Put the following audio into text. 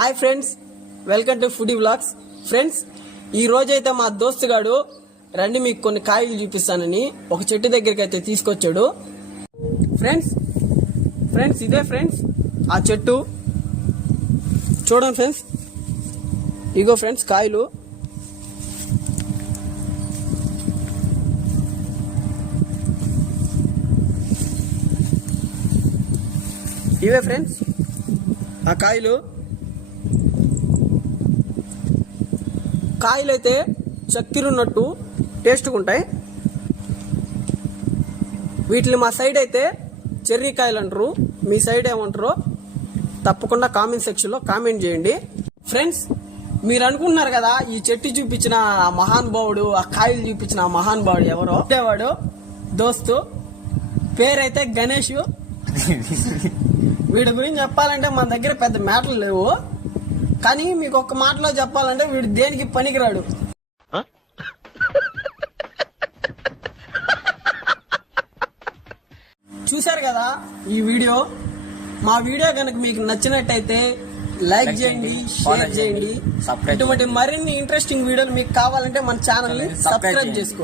Hi friends, welcome to foodie vlogs. Friends, ఈ రోజైతే మా దోస్తుగాడు రండి మీకు కొన్ని కాయలు చూపిస్తానని ఒక చెట్టు దగ్గరికి అయితే తీసుకొచ్చాడు. ఫ్రెండ్స్ ఇదే ఫ్రెండ్స్ ఆ చెట్టు చూడండి ఫ్రెండ్స్. ఇగో ఫ్రెండ్స్ కాయలు. ఇవే ఫ్రెండ్స్ ఆ కాయలు. కాయలు అయితే చక్కెరున్నట్టు టేస్ట్గా ఉంటాయి. వీటిని మా సైడ్ అయితే చెర్రీ కాయలు అంటారు. మీ సైడ్ ఏమంటారో తప్పకుండా కామెంట్ సెక్షన్లో కామెంట్ చేయండి. ఫ్రెండ్స్, మీరు అనుకుంటున్నారు కదా ఈ చెట్టు చూపించిన ఆ మహానుభావుడు, ఆ కాయలు చూపించిన ఆ మహానుభావుడు ఎవరో? వాడు దోస్తు పేరైతే గణేష్. వీడి గురించి చెప్పాలంటే మన దగ్గర పెద్ద మ్యాటర్లు లేవు, కానీ మీకు ఒక్క మాటలో చెప్పాలంటే వీడు దేనికి పనికిరాడు. చూశారు కదా ఈ వీడియో. మా వీడియో కనుక మీకు నచ్చినట్టయితే లైక్ చేయండి, షేర్ చేయండి. ఇటువంటి మరిన్ని ఇంట్రెస్టింగ్ వీడియోలు మీకు కావాలంటే మన ఛానల్ ని సబ్స్క్రైబ్ చేసుకోండి.